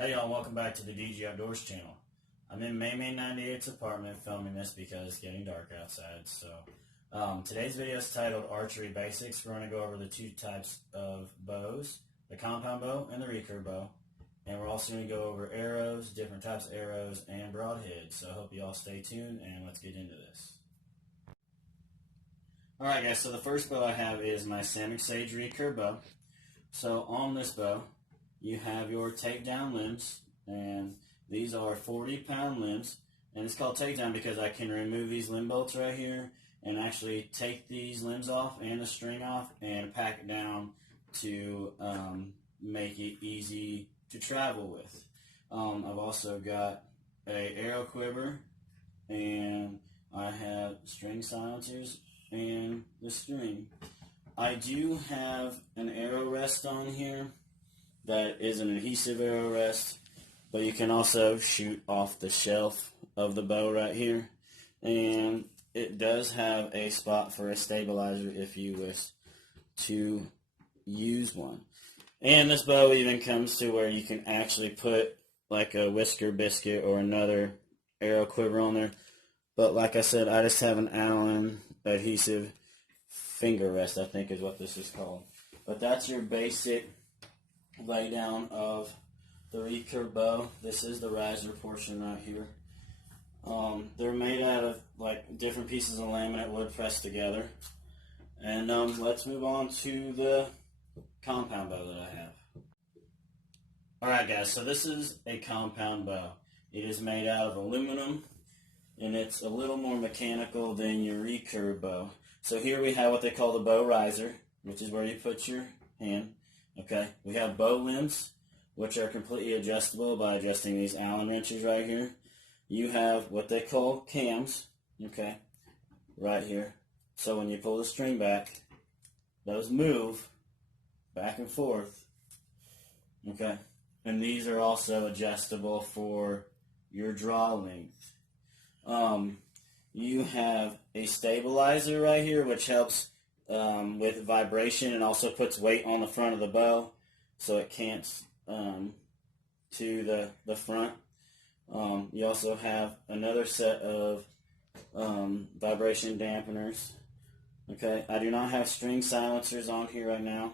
Hey y'all, welcome back to the DG Outdoors channel. I'm in May 98's apartment filming this because it's getting dark outside. So today's video is titled Archery Basics. We're going to go over the two types of bows, the compound bow and the recurve bow. And we're also going to go over arrows, different types of arrows, and broadheads. So I hope you all stay tuned and let's get into this. Alright guys, so the first bow I have is my Salmon Sage recurve bow. So on this bow, you have your takedown limbs, and these are 40-pound limbs, and it's called takedown because I can remove these limb bolts right here and actually take these limbs off and the string off and pack it down to make it easy to travel with. I've also got a arrow quiver, and I have string silencers and the string. I do have an arrow rest on here that is an adhesive arrow rest, but you can also shoot off the shelf of the bow right here, and it does have a spot for a stabilizer if you wish to use one. And this bow even comes to where you can actually put like a whisker biscuit or another arrow quiver on there, but like I said, I just have an Allen adhesive finger rest, I think is what this is called. But that's your basic lay down of the recurve bow. This is the riser portion right here. They're made out of like different pieces of laminate wood pressed together. And let's move on to the compound bow that I have. Alright guys, so this is a compound bow. It is made out of aluminum, and it's a little more mechanical than your recurve bow. So here we have what they call the bow riser, which is where you put your hand. Okay, we have bow limbs, which are completely adjustable by adjusting these Allen wrenches right here. You have what they call cams, okay, right here. So when you pull the string back, those move back and forth, okay. And these are also adjustable for your draw length. You have a stabilizer right here, which helps with vibration and also puts weight on the front of the bow so it cants to the front. You also have another set of vibration dampeners. Okay, I do not have string silencers on here right now,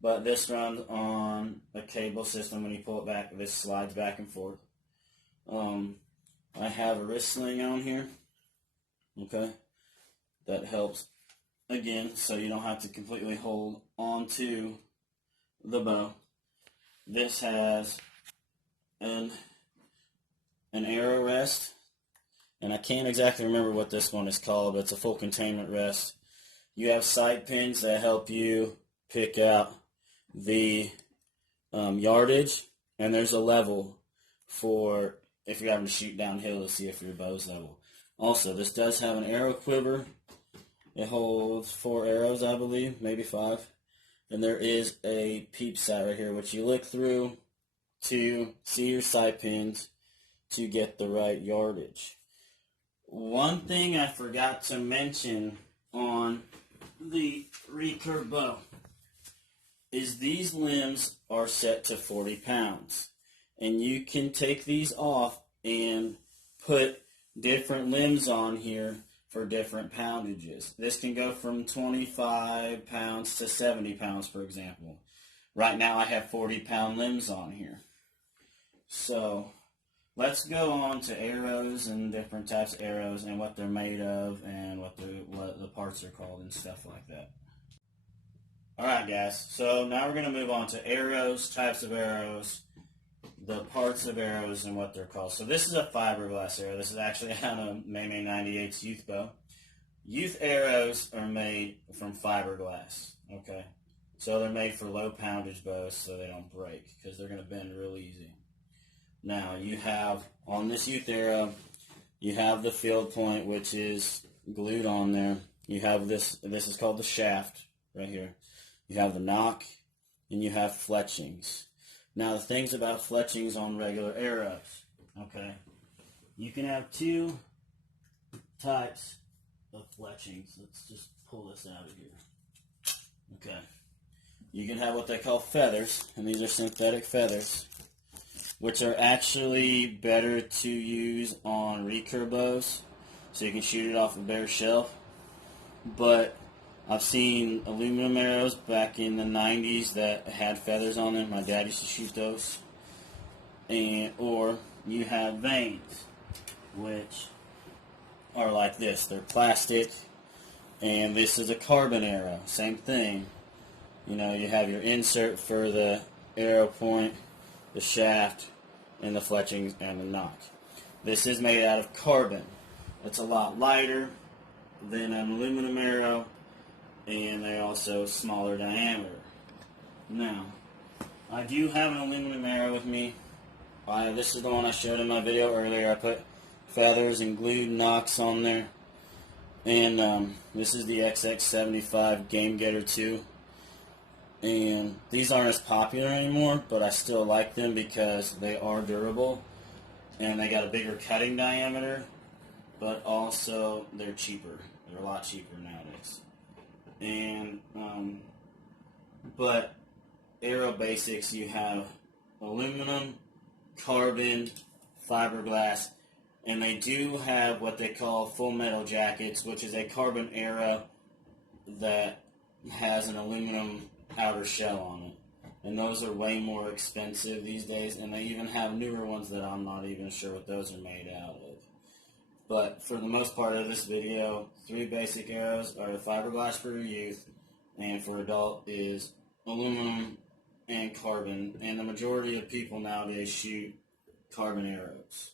but this runs on a cable system. When you pull it back, this slides back and forth. I have a wrist sling on here, okay, that helps again, so you don't have to completely hold onto the bow. This has an arrow rest, and I can't exactly remember what this one is called, but it's a full containment rest. You have side pins that help you pick out the yardage, and there's a level for if you're having to shoot downhill to see if your bow's level. Also, this does have an arrow quiver. It holds 4 arrows, I believe, maybe 5. And there is a peep sight right here, which you look through to see your sight pins to get the right yardage. One thing I forgot to mention on the recurve bow is these limbs are set to 40 pounds. And you can take these off and put different limbs on here for different poundages. This can go from 25 pounds to 70 pounds, for example. Right now I have 40-pound limbs on here. So let's go on to arrows and different types of arrows and what they're made of and what the parts are called and stuff like that. Alright guys, so now we're going to move on to arrows, types of arrows, the parts of arrows, and what they're called. So this is a fiberglass arrow. This is actually on a May 98's youth bow. Youth arrows are made from fiberglass, okay? So they're made for low poundage bows so they don't break because they're going to bend real easy. Now you have, on this youth arrow, you have the field point, which is glued on there. You have this is called the shaft right here. You have the nock, and you have fletchings. Now the things about fletchings on regular arrows, okay? You can have 2 types of fletchings. Let's just pull this out of here. Okay. You can have what they call feathers, and these are synthetic feathers, which are actually better to use on recurve bows, so you can shoot it off a bare shelf. But I've seen aluminum arrows back in the 90s that had feathers on them. My dad used to shoot those. Or you have vanes, which are like this. They're plastic, and this is a carbon arrow. Same thing. You know, you have your insert for the arrow point, the shaft, and the fletchings and the nock. This is made out of carbon. It's a lot lighter than an aluminum arrow, and they also smaller diameter. Now, I do have an aluminum arrow with me. This is the one I showed in my video earlier. I put feathers and glued nocks on there. And this is the XX75 Game Getter 2. And these aren't as popular anymore, but I still like them because they are durable. And they got a bigger cutting diameter, but also they're cheaper. They're a lot cheaper nowadays. And, but Arrow Basics, you have aluminum, carbon, fiberglass, and they do have what they call full metal jackets, which is a carbon arrow that has an aluminum outer shell on it. And those are way more expensive these days, and they even have newer ones that I'm not even sure what those are made out of. But for the most part of this video, 3 basic arrows are the fiberglass for youth, and for adult is aluminum and carbon, and the majority of people nowadays shoot carbon arrows.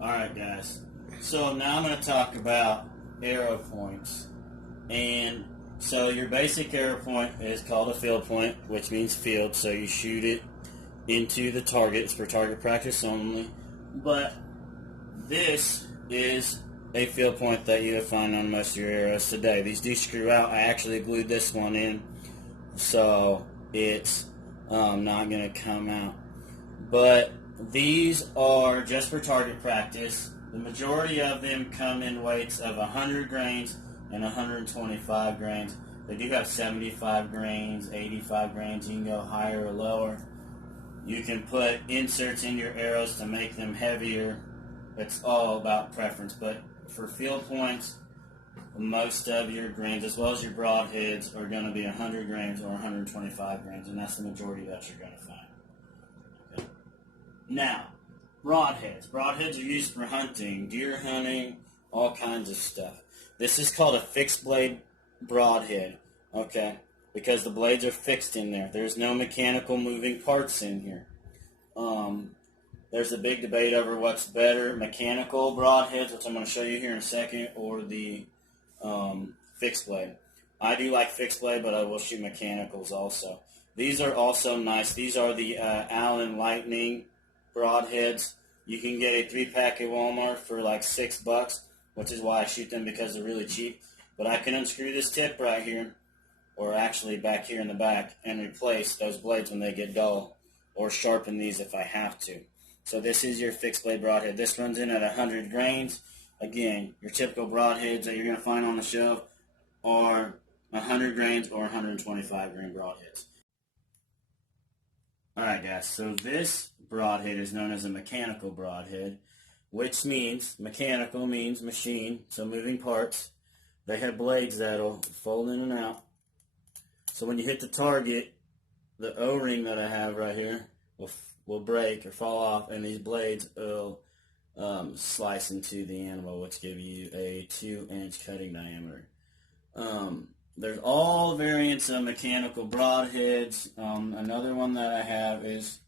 Alright guys, so now I'm going to talk about arrow points. And so your basic arrow point is called a field point, which means field, so you shoot it into the target. It's for target practice only. But this is a field point that you would find on most of your arrows today. These do screw out. I actually glued this one in, so it's not going to come out. But these are just for target practice. The majority of them come in weights of 100 grains and 125 grains. They do have 75 grains, 85 grains. You can go higher or lower. You can put inserts in your arrows to make them heavier. It's all about preference. But for field points, most of your grains, as well as your broadheads, are going to be 100 grains or 125 grains, and that's the majority that you're going to find. Okay. Now, broadheads. Broadheads are used for hunting, deer hunting, all kinds of stuff. This is called a fixed blade broadhead, okay, because the blades are fixed in there. There's no mechanical moving parts in here. There's a big debate over what's better, mechanical broadheads, which I'm going to show you here in a second, or the fixed blade. I do like fixed blade, but I will shoot mechanicals also. These are also nice. These are the Allen Lightning broadheads. You can get a 3-pack at Walmart for like $6, which is why I shoot them, because they're really cheap. But I can unscrew this tip right here, or actually back here in the back, and replace those blades when they get dull, or sharpen these if I have to. So this is your fixed blade broadhead. This runs in at 100 grains. Again, your typical broadheads that you're going to find on the shelf are 100 grains or 125 grain broadheads. Alright guys, so this broadhead is known as a mechanical broadhead, which means, mechanical means machine, so moving parts. They have blades that'll fold in and out. So when you hit the target, the O-ring that I have right here will break or fall off, and these blades will slice into the animal, which give you a 2-inch cutting diameter. There's all variants of mechanical broadheads. Another one that I have is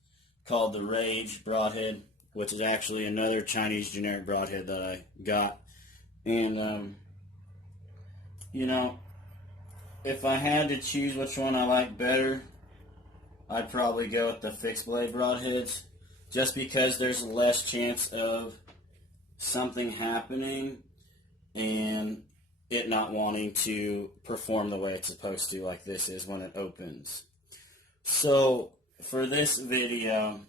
called the Rage broadhead, which is actually another Chinese generic broadhead that I got. And, you know, if I had to choose which one I like better, I'd probably go with the fixed blade broadheads, just because there's less chance of something happening and it not wanting to perform the way it's supposed to, like this is when it opens. So for this video,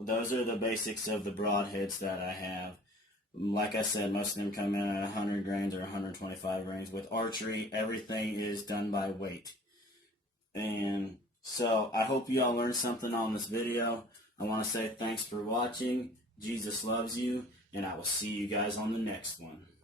those are the basics of the broadheads that I have. Like I said, most of them come in at 100 grains or 125 grains. With archery, everything is done by weight. And So I hope you all learned something on this video. I want to say thanks for watching. Jesus loves you, and I will see you guys on the next one.